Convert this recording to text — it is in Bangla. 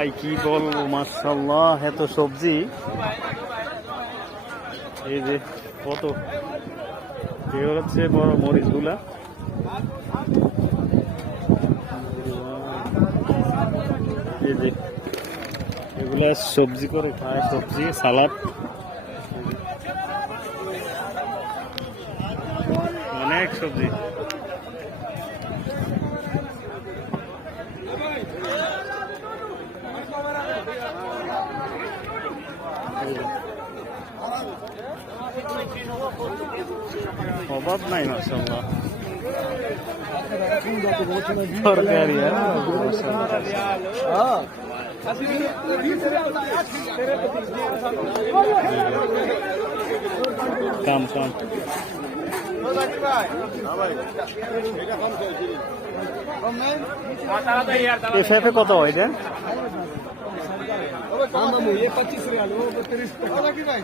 ভাই কি বলবো, মাশাআল্লাহ এত সবজি। এই যে কত এগুলো হচ্ছে বড় মরিচ গুলা। এই যে এগুলা সবজি করে খায়, সবজি সালাদ, অনেক সবজি। অভাব নাই মাশাআল্লাহ। তরকারি কাম কাম। পেঁপে কত এটা? 25 रियाल, वो 30